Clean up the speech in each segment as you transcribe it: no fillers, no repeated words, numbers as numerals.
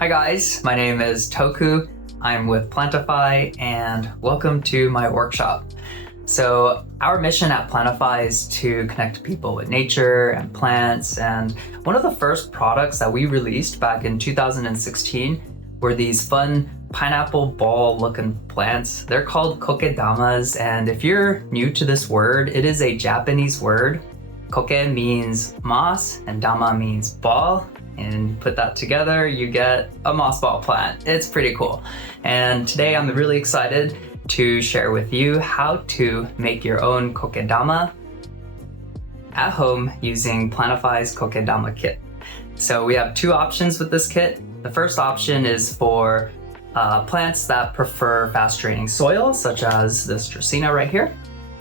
Hi guys, my name is Toku. I'm with Plantify and welcome to my workshop. So our mission at Plantify is to connect people with nature and plants, and one of the first products that we released back in 2016 were these fun pineapple ball looking plants. They're called Kokedamas, and if you're new to this word, it is a Japanese word. Koke means moss and dama means ball, and put that together, you get a moss ball plant. It's pretty cool. And today I'm really excited to share with you how to make your own Kokedama at home using Plantify's Kokedama Kit. So we have two options with this kit. The first option is for plants that prefer fast draining soil, such as this dracaena right here.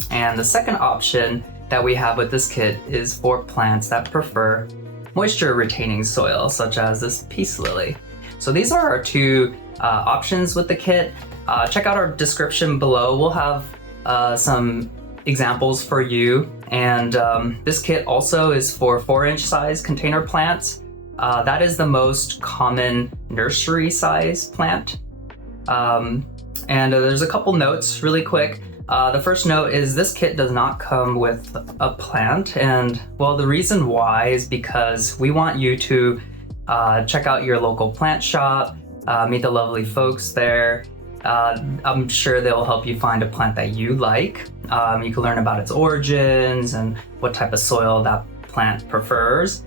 And the second option that we have with this kit is for plants that prefer moisture retaining soil, such as this peace lily. So these are our two options with the kit. Check out our description below. We'll have some examples for you. And this kit also is for 4-inch size container plants. That is the most common nursery size plant. And there's a couple notes really quick. The first note is this kit does not come with a plant, and well, the reason why is because we want you to check out your local plant shop, meet the lovely folks there. I'm sure they'll help you find a plant that you like. You can learn about its origins and what type of soil that plant prefers.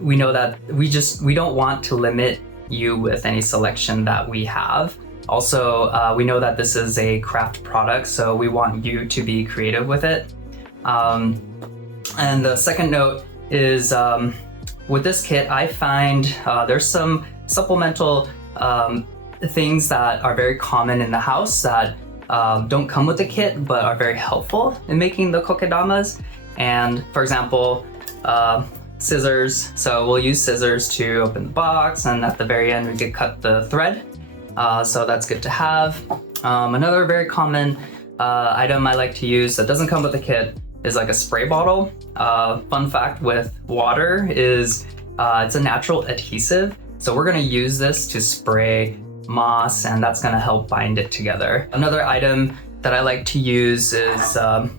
We know that we don't want to limit you with any selection that we have. Also, we know that this is a craft product, so we want you to be creative with it. And the second note is with this kit, I find there's some supplemental things that are very common in the house that don't come with the kit but are very helpful in making the kokedamas. And for example, scissors. So we'll use scissors to open the box, and at the very end we could cut the thread. So that's good to have. Another very common item I like to use that doesn't come with the kit is like a spray bottle. Fun fact with water is it's a natural adhesive. So we're gonna use this to spray moss, and that's gonna help bind it together. Another item that I like to use is a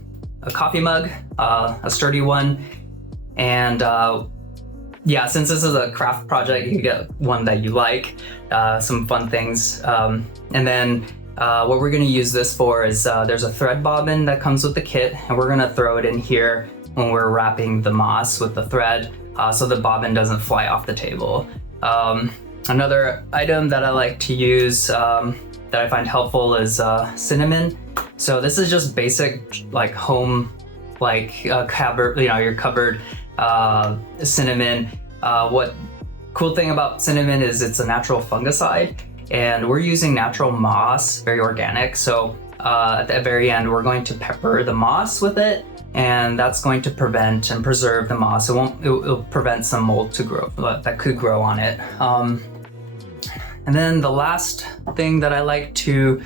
coffee mug, a sturdy one. And yeah, since this is a craft project, you get one that you like, some fun things. And then what we're gonna use this for is there's a thread bobbin that comes with the kit, and we're gonna throw it in here when we're wrapping the moss with the thread so the bobbin doesn't fly off the table. Another item that I like to use that I find helpful is cinnamon. So this is just basic like home, like cupboard, your cupboard cinnamon. What cool thing about cinnamon is it's a natural fungicide, and we're using natural moss, very organic. So at the very end, we're going to pepper the moss with it, and that's going to prevent and preserve the moss. It'll prevent some mold to grow that could grow on it. And then the last thing that I like to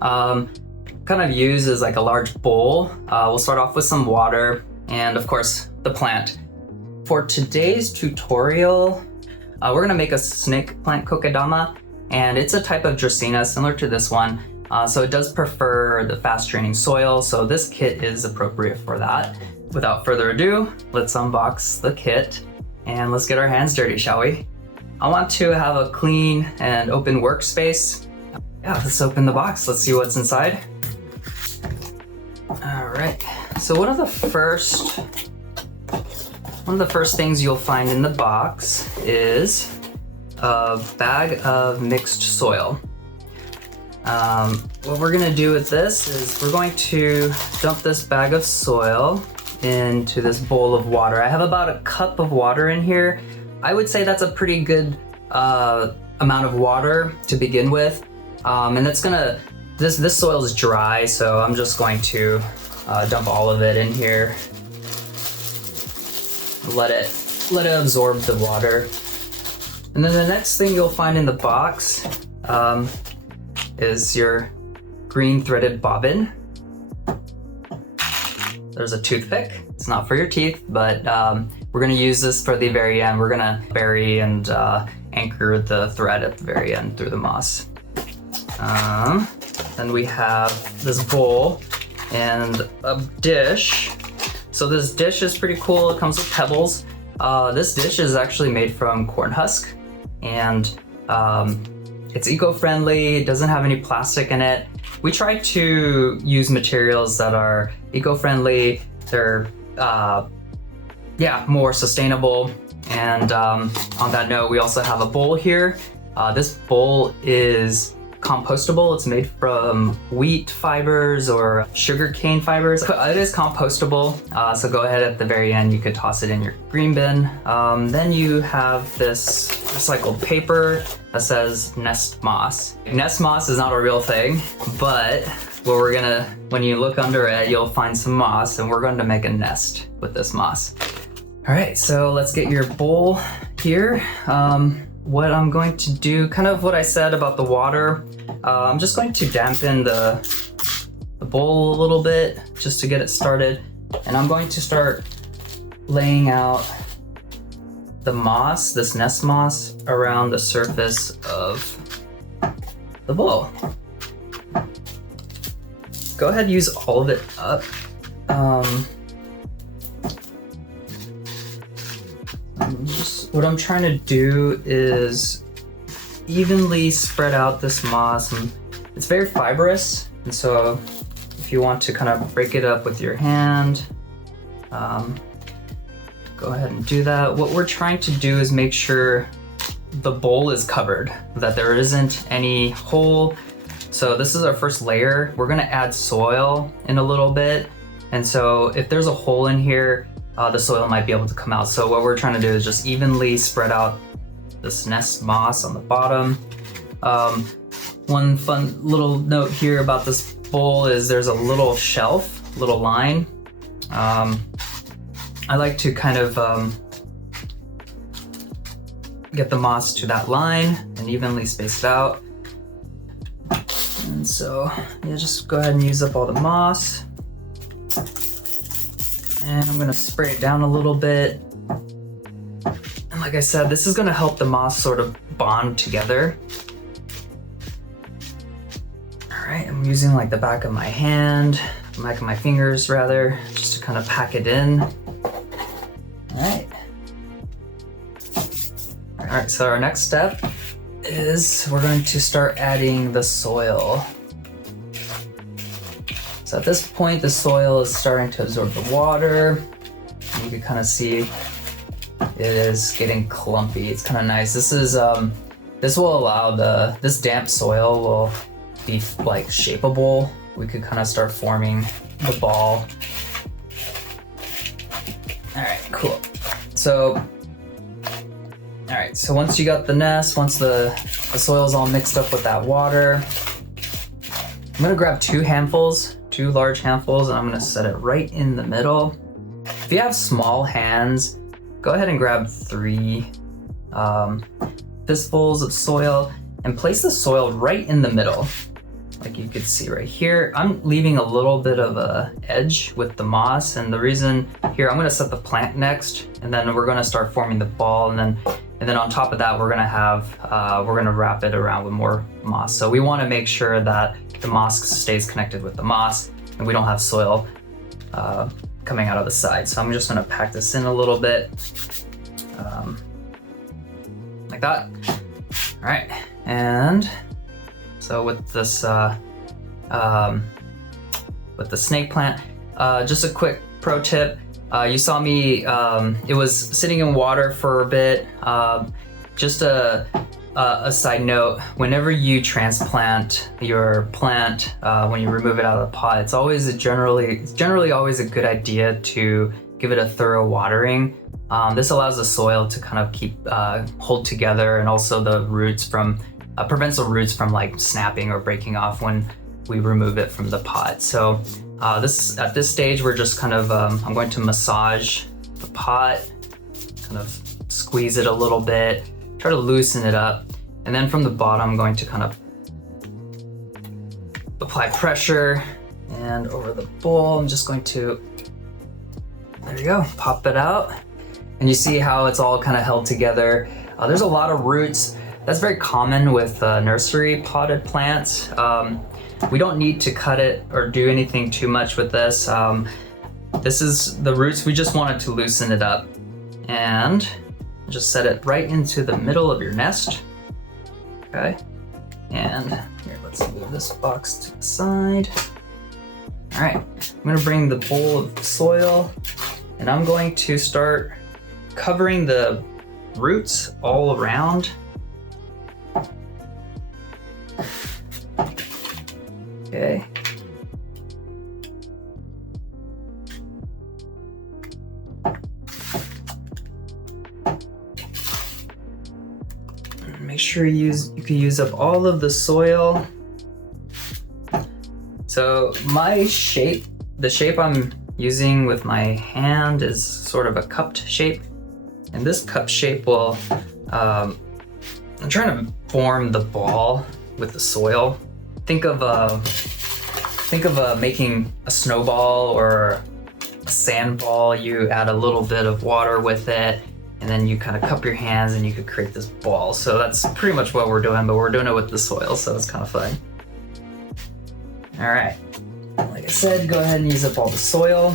kind of use is like a large bowl. We'll start off with some water and of course the plant. For today's tutorial, we're gonna make a snake plant kokedama, and it's a type of dracaena similar to this one. So it does prefer the fast draining soil, so this kit is appropriate for that. Without further ado, let's unbox the kit and let's get our hands dirty, shall we? I want to have a clean and open workspace. Yeah, let's open the box. Let's see what's inside. All right, so one of the first things you'll find in the box is a bag of mixed soil. What we're gonna do with this is we're going to dump this bag of soil into this bowl of water. I have about a cup of water in here. I would say that's a pretty good amount of water to begin with. And that's gonna, this soil is dry, so I'm just going to dump all of it in here. Let it absorb the water. And then the next thing you'll find in the box is your green threaded bobbin. There's a toothpick. It's not for your teeth, but we're gonna use this for the very end. We're gonna bury and anchor the thread at the very end through the moss. Then we have this bowl and a dish. So this dish is pretty cool. It comes with pebbles. This dish is actually made from corn husk, and it's eco-friendly. It doesn't have any plastic in it. We try to use materials that are eco-friendly. They're more sustainable. And on that note, we also have a bowl here. This bowl is compostable. It's made from wheat fibers or sugarcane fibers. It is compostable, so go ahead at the very end, you could toss it in your green bin. Then you have this recycled paper that says nest moss. Nest moss is not a real thing, but when you look under it, you'll find some moss, and we're going to make a nest with this moss. All right, so let's get your bowl here. What I'm going to do, kind of what I said about the water, I'm just going to dampen the bowl a little bit just to get it started. And I'm going to start laying out the moss, this nest moss, around the surface of the bowl. Go ahead and use all of it up. What I'm trying to do is evenly spread out this moss, and it's very fibrous, and so if you want to kind of break it up with your hand, go ahead and do that. What we're trying to do is make sure the bowl is covered, that there isn't any hole. So this is our first layer. We're gonna add soil in a little bit, and so if there's a hole in here, the soil might be able to come out. So what we're trying to do is just evenly spread out this nest moss on the bottom. One fun little note here about this bowl is there's a little shelf, little line. I like to kind of get the moss to that line and evenly space it out. And so yeah, just go ahead and use up all the moss. And I'm gonna spray it down a little bit. And like I said, this is gonna help the moss sort of bond together. All right, I'm using like the back of my hand, the back of my fingers rather, just to kind of pack it in. All right, so our next step is we're going to start adding the soil. So at this point, the soil is starting to absorb the water. You can kind of see it is getting clumpy. It's kind of nice. This will allow this damp soil will be like shapeable. We could kind of start forming the ball. All right, cool. So once you got the nest, once the soil's all mixed up with that water, I'm gonna grab two large handfuls, and I'm gonna set it right in the middle. If you have small hands, go ahead and grab 3 fistfuls of soil and place the soil right in the middle. Like you could see right here, I'm leaving a little bit of a edge with the moss, and the reason here, I'm gonna set the plant next, and then we're gonna start forming the ball, and then on top of that, we're gonna wrap it around with more moss. So we wanna make sure that the moss stays connected with the moss, and we don't have soil coming out of the side. So I'm just gonna pack this in a little bit, like that. All right, and so with this, with the snake plant, just a quick pro tip. You saw me, it was sitting in water for a bit. Just a side note, whenever you transplant your plant, when you remove it out of the pot, it's generally always a good idea to give it a thorough watering. This allows the soil to kind of hold together, and also the roots prevents the roots from like snapping or breaking off when we remove it from the pot. So at this stage, we're just kind of, I'm going to massage the pot, kind of squeeze it a little bit, try to loosen it up. And then from the bottom, I'm going to kind of apply pressure, and over the bowl, I'm just going to, there you go, pop it out. And you see how it's all kind of held together. There's a lot of roots. That's very common with nursery potted plants. We don't need to cut it or do anything too much with this. This is the roots. We just wanted to loosen it up, and just set it right into the middle of your nest. Okay, and here, let's move this box to the side. All right, I'm gonna bring the bowl of soil, and I'm going to start covering the roots all around. Okay. Make sure you can use up all of the soil. So the shape I'm using with my hand is sort of a cupped shape. And this cup shape will, I'm trying to form the ball with the soil. Think of making a snowball or a sand ball. You add a little bit of water with it, and then you kind of cup your hands and you could create this ball. So that's pretty much what we're doing, but we're doing it with the soil, so it's kind of fun. All right, like I said, go ahead and use up all the soil.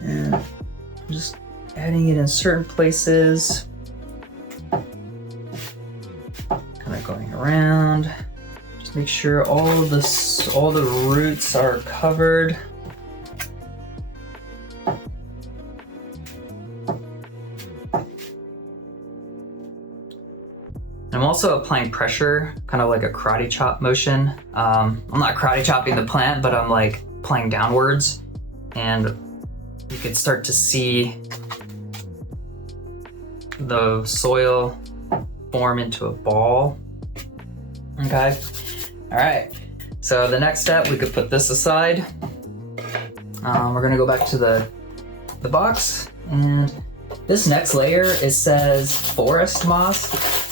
And I'm just adding it in certain places. Kind of going around. Just make sure all the roots are covered. I'm also applying pressure, kind of like a karate chop motion. I'm not karate chopping the plant, but I'm like applying downwards, and you can start to see the soil form into a ball. Okay, all right. So the next step, we could put this aside. We're gonna go back to the box, and this next layer, it says forest moss.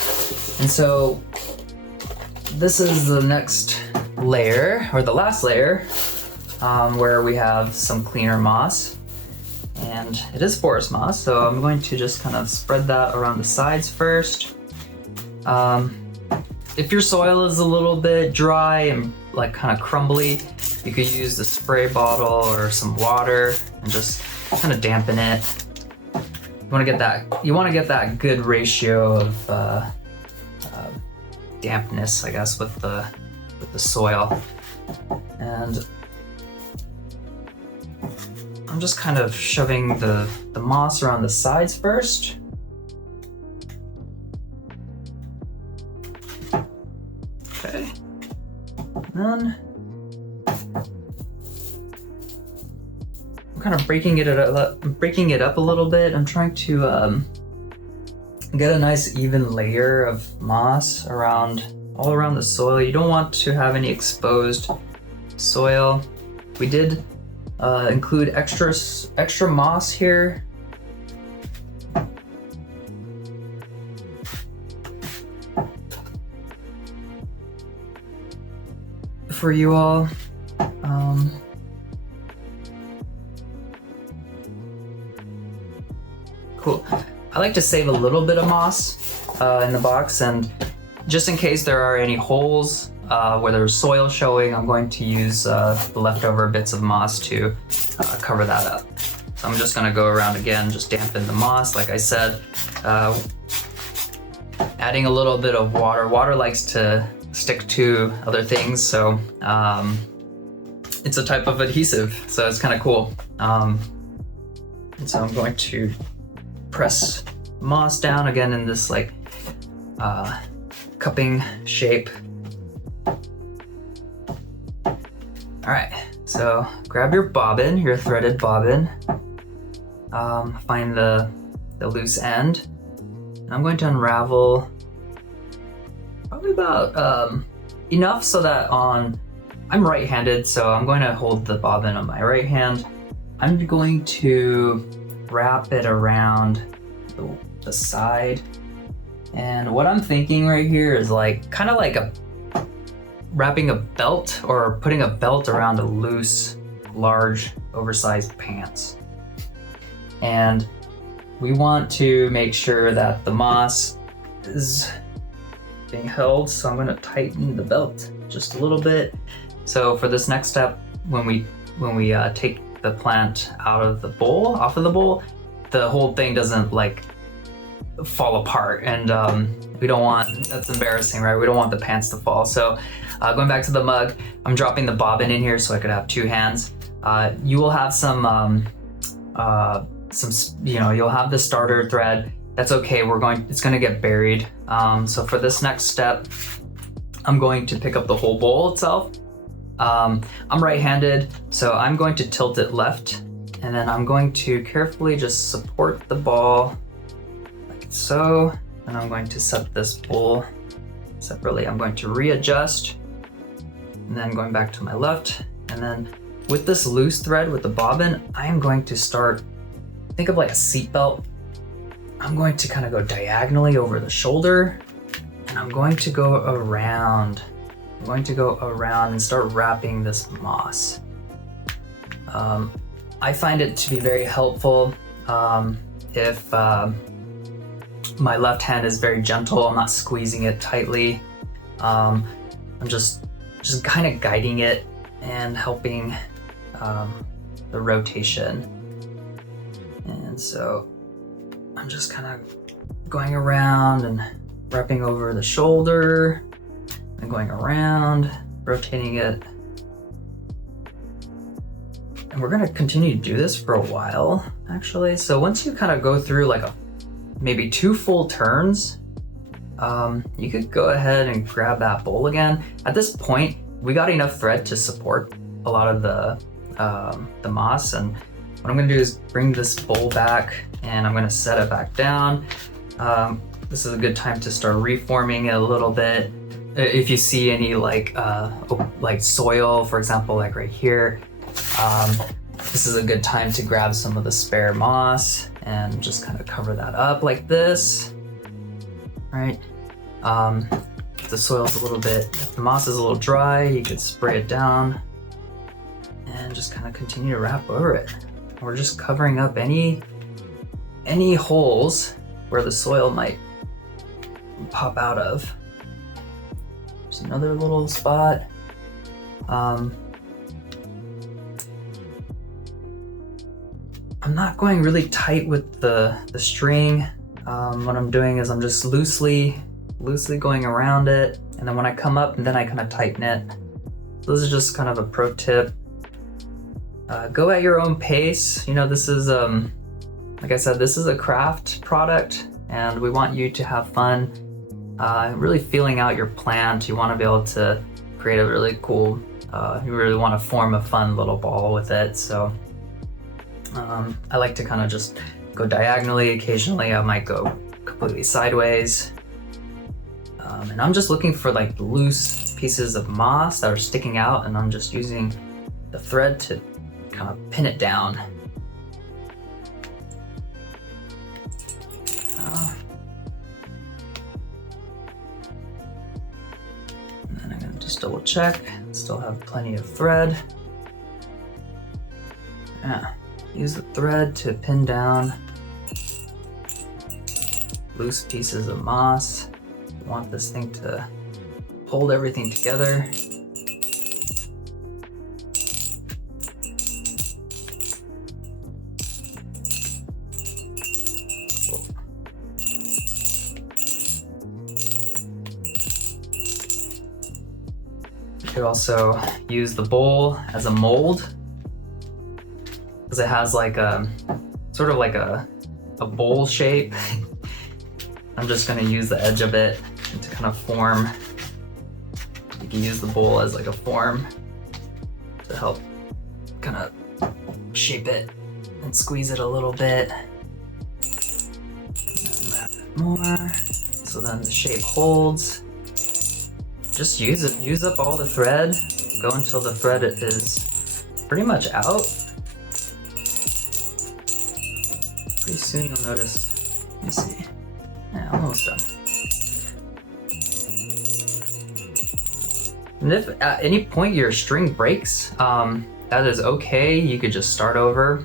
And so this is the next layer, or the last layer, where we have some cleaner moss. And it is forest moss, so I'm going to just kind of spread that around the sides first. If your soil is a little bit dry and like kind of crumbly, you could use the spray bottle or some water and just kind of dampen it. You want to get that good ratio of dampness, I guess, with the soil. And I'm just kind of shoving the moss around the sides first. Okay. And then I'm kind of breaking it up a little bit. I'm trying to get a nice even layer of moss all around the soil. You don't want to have any exposed soil. We did include extra moss here. For you all. Cool. I like to save a little bit of moss in the box, and just in case there are any holes where there's soil showing, I'm going to use the leftover bits of moss to cover that up. So I'm just gonna go around again, just dampen the moss, like I said. Adding a little bit of water. Water likes to stick to other things, so it's a type of adhesive, so it's kind of cool. And so I'm going to press moss down again in this like cupping shape. All right, so grab your bobbin, your threaded bobbin. Find the loose end. And I'm going to unravel probably about enough so that I'm right-handed, so I'm going to hold the bobbin on my right hand. I'm going to wrap it around the side. And what I'm thinking right here is like kind of like wrapping a belt or putting a belt around a loose, large, oversized pants. And we want to make sure that the moss is being held. So I'm gonna tighten the belt just a little bit. So for this next step, when we take the plant off of the bowl, the whole thing doesn't like fall apart, and we don't want, that's embarrassing, right? We don't want the pants to fall. So going back to the mug, I'm dropping the bobbin in here so I could have two hands. You will have some, you'll have the starter thread. That's okay, it's gonna get buried. So for this next step, I'm going to pick up the whole bowl itself. I'm right-handed, so I'm going to tilt it left, and then I'm going to carefully just support the ball like so, and I'm going to set this bowl separately. I'm going to readjust, and then going back to my left, and then with this loose thread with the bobbin, I am going to start, think of like a seat belt. I'm going to kind of go diagonally over the shoulder, and I'm going to go around. I'm going to go around and start wrapping this moss. I find it to be very helpful if my left hand is very gentle. I'm not squeezing it tightly. I'm just kind of guiding it and helping the rotation. And so I'm just kind of going around and wrapping over the shoulder and going around, rotating it. And we're gonna continue to do this for a while, actually. So once you kind of go through like maybe 2 full turns, you could go ahead and grab that bowl again. At this point, we got enough thread to support a lot of the moss. And what I'm gonna do is bring this bowl back, and I'm gonna set it back down. This is a good time to start reforming it a little bit. If you see any like soil, for example, like right here, this is a good time to grab some of the spare moss and just kind of cover that up like this, right? If the soil's a little bit, if the moss is a little dry, you could spray it down and just kind of continue to wrap over it. We're just covering up any holes where the soil might pop out of. There's another little spot. I'm not going really tight with the string. What I'm doing is I'm just loosely going around it, and then when I come up, and then I kind of tighten it. So this is just kind of a pro tip. Go at your own pace. You know, this is, like I said, this is a craft product, and we want you to have fun. Really feeling out your plant. You want to be able to create a really cool, you really want to form a fun little ball with it. So I like to kind of just go diagonally. Occasionally I might go completely sideways. And I'm just looking for like loose pieces of moss that are sticking out, and I'm just using the thread to kind of pin it down. And then I'm gonna just double check. Still have plenty of thread. Yeah. Use the thread to pin down loose pieces of moss. You want this thing to hold everything together. You could also use the bowl as a mold, because it has like a sort of like a bowl shape. I'm just gonna use the edge of it to kind of form. You can use the bowl as like a form to help kind of shape it and squeeze it a little bit. And wrap it more, so then the shape holds. Just use it, use up all the thread. Go until the thread is pretty much out. Pretty soon you'll notice. Let me see. Yeah, almost done. And if at any point your string breaks, that is okay. You could just start over.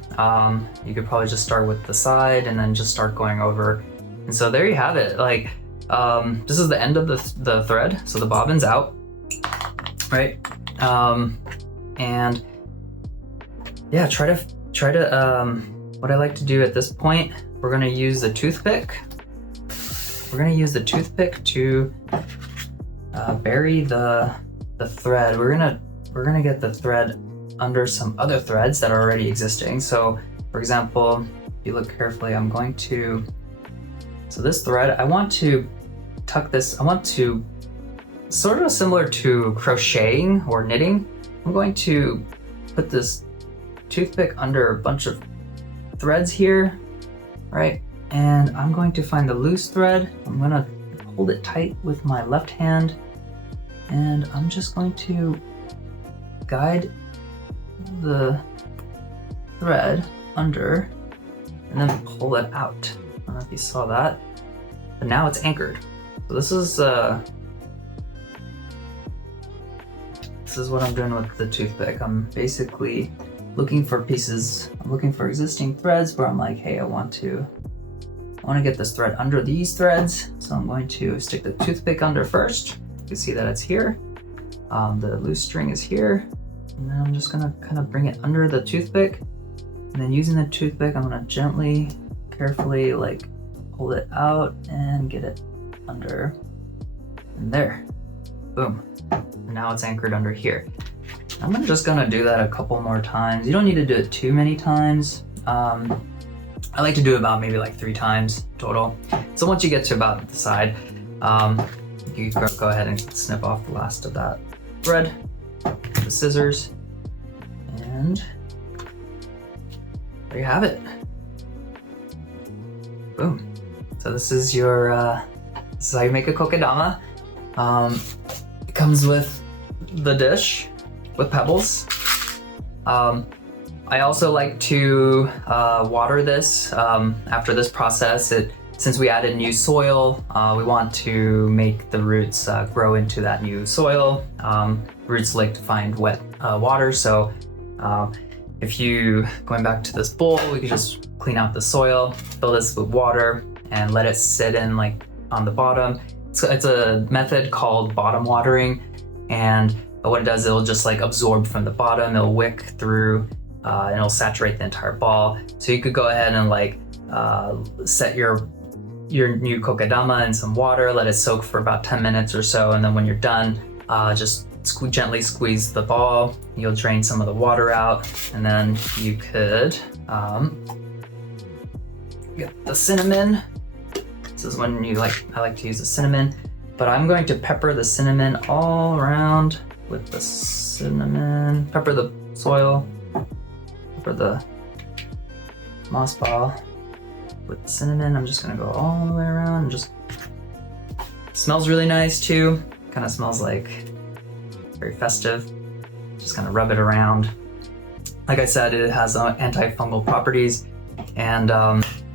You could probably just start with the side and then just start going over. And so there you have it. Like, this is the end of the thread. So the bobbin's out, right? And yeah, try to, what I like to do at this point, we're gonna use the toothpick. We're gonna use the toothpick to bury the thread. We're gonna get the thread under some other threads that are already existing. So for example, if you look carefully, I'm going to, so this thread, I want to tuck this, I want to, sort of similar to crocheting or knitting, I'm going to put this toothpick under a bunch of threads here, right? And I'm going to find the loose thread. I'm gonna hold it tight with my left hand, and I'm just going to guide the thread under and then pull it out. I don't know if you saw that, but now it's anchored. So this is what I'm doing with the toothpick. I'm basically looking for pieces, I'm looking for existing threads where I'm like, hey, I want to get this thread under these threads. So I'm going to stick the toothpick under first. You can see that it's here. The loose string is here. And then I'm just gonna kind of bring it under the toothpick. And then using the toothpick, I'm gonna gently, carefully like pull it out and get it under. And there, boom. And now it's anchored under here. I'm just gonna do that a couple more times. You don't need to do it too many times. I like to do about maybe like 3 times total. So once you get to about the side, you can go ahead and snip off the last of that thread with the scissors, and there you have it. Boom. So this is your, this is how you make a kokedama. It comes with the dish with pebbles. I also like to water this after this process. Since we added new soil, we want to make the roots grow into that new soil. Roots like to find wet water, so if you, going back to this bowl, we could just clean out the soil, fill this with water, and let it sit in like on the bottom. It's a method called bottom watering, and what it does, it'll just like absorb from the bottom, it'll wick through, and it'll saturate the entire ball. So you could go ahead and like set your new kokedama in some water, let it soak for about 10 minutes or so, and then when you're done, just gently squeeze the ball. You'll drain some of the water out, and then you could get the cinnamon. This is when I like to use the cinnamon, but I'm going to pepper the cinnamon all around with the cinnamon. Pepper the soil, pepper the moss ball with the cinnamon. I'm just gonna go all the way around and just, smells really nice too. Kind of smells like very festive. Just gonna rub it around. Like I said, it has antifungal properties, and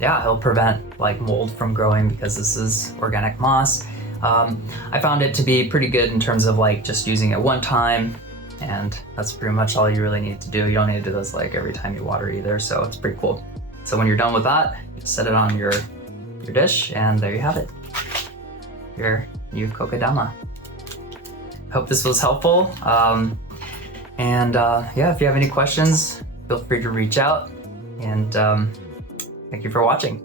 yeah, it'll prevent like mold from growing because this is organic moss. I found it to be pretty good in terms of like just using it one time, and that's pretty much all you really need to do. You don't need to do this like every time you water either, so it's pretty cool. So when you're done with that, you just set it on your dish, and there you have it. Your new kokedama. Hope this was helpful. Yeah, if you have any questions, feel free to reach out, and thank you for watching.